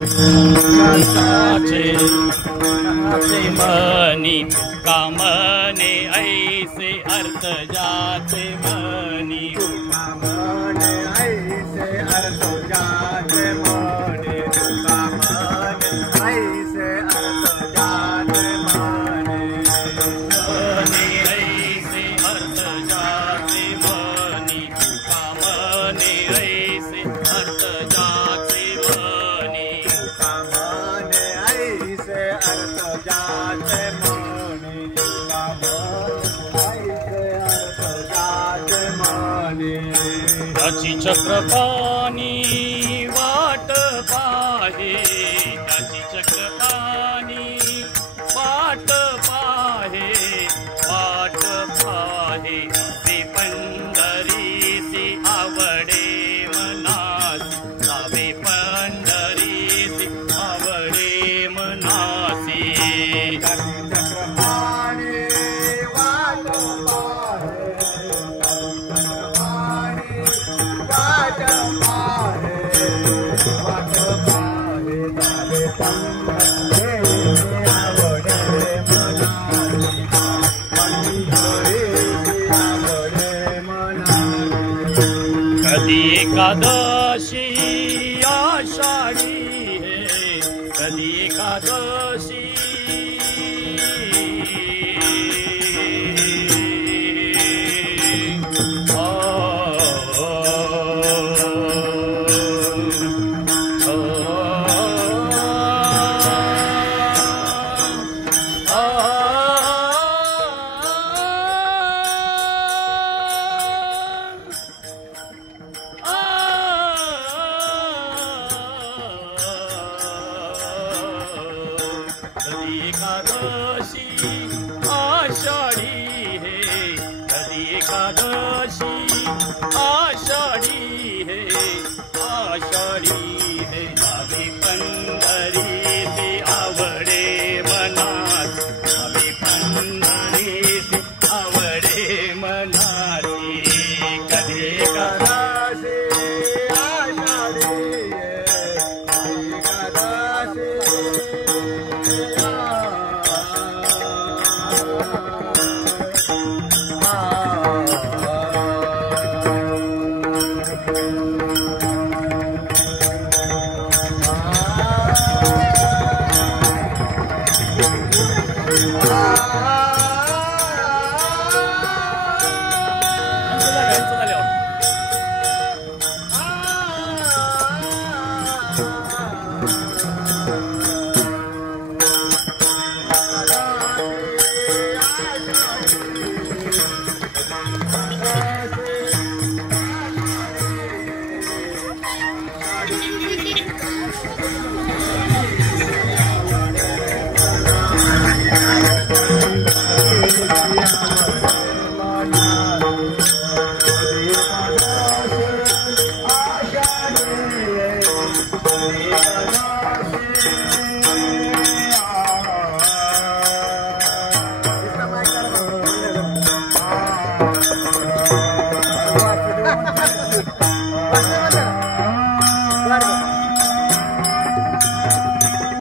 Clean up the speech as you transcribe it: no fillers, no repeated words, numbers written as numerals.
जाचे मनी कामने ऐसे अर्थ जाचे मनी कामने ऐसे अर्थ जाचे मनी कामने ऐसे अर्थ जाचे मनी ऐसे अर्थ जाचे मनी कामने ऐसे अर्थ जाचे मनी कामने ऐसे अर्थ जाचे मनी कामने ऐसे अर्थ जाचे मनी त्याची चक्रपाणी वाट पाहे त्याची चक्रपाणी वाट पाहे ते पंढरीसी आवडे मनास जावे पंढरीसी आवडे मनासी चक्रपाणी वाट पाहे वाट पाहे जावे पंढरीसी आवडे मनासी पंढरीसी आवडे मनासी कधी एकादशी आषाढी हे कधी एकादशी एकादशी